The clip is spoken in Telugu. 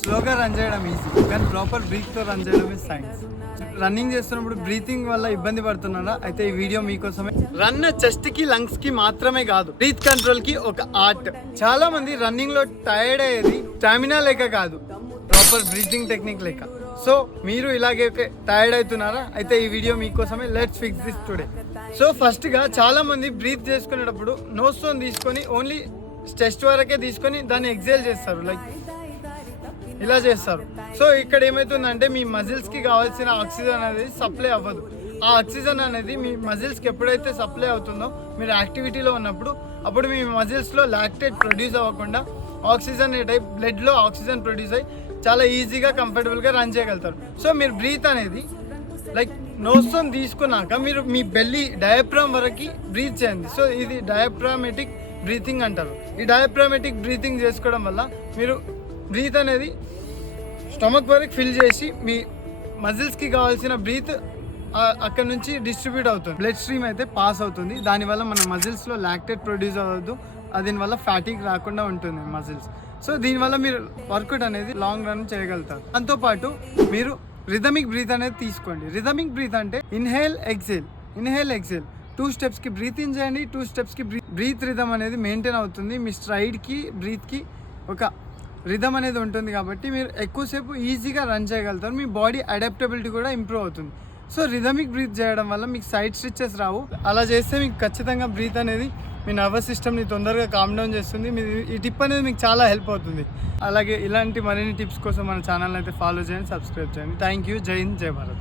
స్లోగా రన్ చేయడం ఈజీ, కానీ ప్రాపర్ బ్రీత్తో రన్ చేయడం ఇస్ సైన్స్. రన్నింగ్ చేస్తున్నప్పుడు బ్రీతింగ్ వల్ల ఇబ్బంది పడుతున్నారా? అయితే ఈ వీడియో మీకోసమే. రన్ చెస్ట్ కి లంగ్స్ కి మాత్రమే కాదు, బ్రీత్ కంట్రోల్ కి ఒక ఆర్ట్. చాలా మంది రన్నింగ్ లో టైర్డ్ అయ్యేది స్టామినా లేక కాదు, ప్రాపర్ బ్రీతింగ్ టెక్నిక్ లేక. సో మీరు ఇలాగే టైర్డ్ అవుతున్నారా? అయితే ఈ వీడియో మీకోసమే. Let's fix this today. So first గా చాలా మంది బ్రీత్ చేసుకునేటప్పుడు నోస్ తో తీసుకొని ఓన్లీ చెస్ట్ వరకే తీసుకొని దాన్ని ఎక్సేల్ చేస్తారు, లైక్ ఇలా చేస్తారు. సో ఇక్కడ ఏమవుతుందంటే మీ మజిల్స్కి కావాల్సిన ఆక్సిజన్ అనేది సప్లై అవ్వదు. ఆ ఆక్సిజన్ అనేది మీ మజిల్స్కి ఎప్పుడైతే సప్లై అవుతుందో మీరు యాక్టివిటీలో ఉన్నప్పుడు, అప్పుడు మీ మజిల్స్లో లాక్టేట్ ప్రొడ్యూస్ అవ్వకుండా ఆక్సిజన్ టైప్ బ్లడ్లో ఆక్సిజన్ ప్రొడ్యూస్ అయ్యి చాలా ఈజీగా కంఫర్టబుల్గా రన్ చేయగలుగుతారు. సో మీరు బ్రీత్ అనేది లైక్ నోస్తో తీసుకున్నాక మీరు మీ బెల్లీ డయాఫ్రామ్ వరకు బ్రీత్ చేయండి. సో ఇది డయాఫ్రామెటిక్ బ్రీతింగ్ అంటారు. ఈ డయాఫ్రామెటిక్ బ్రీతింగ్ చేసుకోవడం వల్ల మీరు బ్రీత్ అనేది స్టమక్ వరకు ఫిల్ చేసి మీ మజిల్స్కి కావాల్సిన బ్రీత్ అక్కడ నుంచి డిస్ట్రిబ్యూట్ అవుతుంది, బ్లడ్ స్ట్రీమ్ అయితే పాస్ అవుతుంది. దానివల్ల మన మజిల్స్లో లాక్టేట్ ప్రొడ్యూస్ అవ్వద్దు, దీనివల్ల ఫ్యాటిక్ రాకుండా ఉంటుంది మజిల్స్. సో దీనివల్ల మీరు వర్కౌట్ అనేది లాంగ్ రన్ చేయగలుగుతారు. దాంతోపాటు మీరు రిథమిక్ బ్రీత్ అనేది తీసుకోండి. రిథమిక్ బ్రీత్ అంటే ఇన్హేల్ ఎక్సేల్, ఇన్హేల్ ఎక్సేల్. 2 స్టెప్స్కి బ్రీత్ ఇన్ చేయండి, 2 స్టెప్స్కి బ్రీత్ రిథమ్ అనేది మెయింటైన్ అవుతుంది. మీ స్ట్రైడ్కి బ్రీత్కి ఒక రిథమ్ అనేది ఉంటుంది కాబట్టి మీరు ఎక్కువసేపు ఈజీగా రన్ చేయగలుగుతారు. మీ బాడీ అడాప్టబిలిటీ కూడా ఇంప్రూవ్ అవుతుంది. సో రిథమిక్ బ్రీత్ చేయడం వల్ల మీకు సైడ్ స్ట్రెచెస్ రావు. అలా చేస్తే మీకు ఖచ్చితంగా బ్రీత్ అనేది మీ నర్వస్ సిస్టమ్ని తొందరగా కామ్ డౌన్ చేస్తుంది. ఈ టిప్ అనేది మీకు చాలా హెల్ప్ అవుతుంది. అలాగే ఇలాంటి మరిన్ని టిప్స్ కోసం మన ఛానల్ అయితే ఫాలో చేయండి, సబ్స్క్రైబ్ చేయండి. Thank you. జై హింద్, జై భారత్.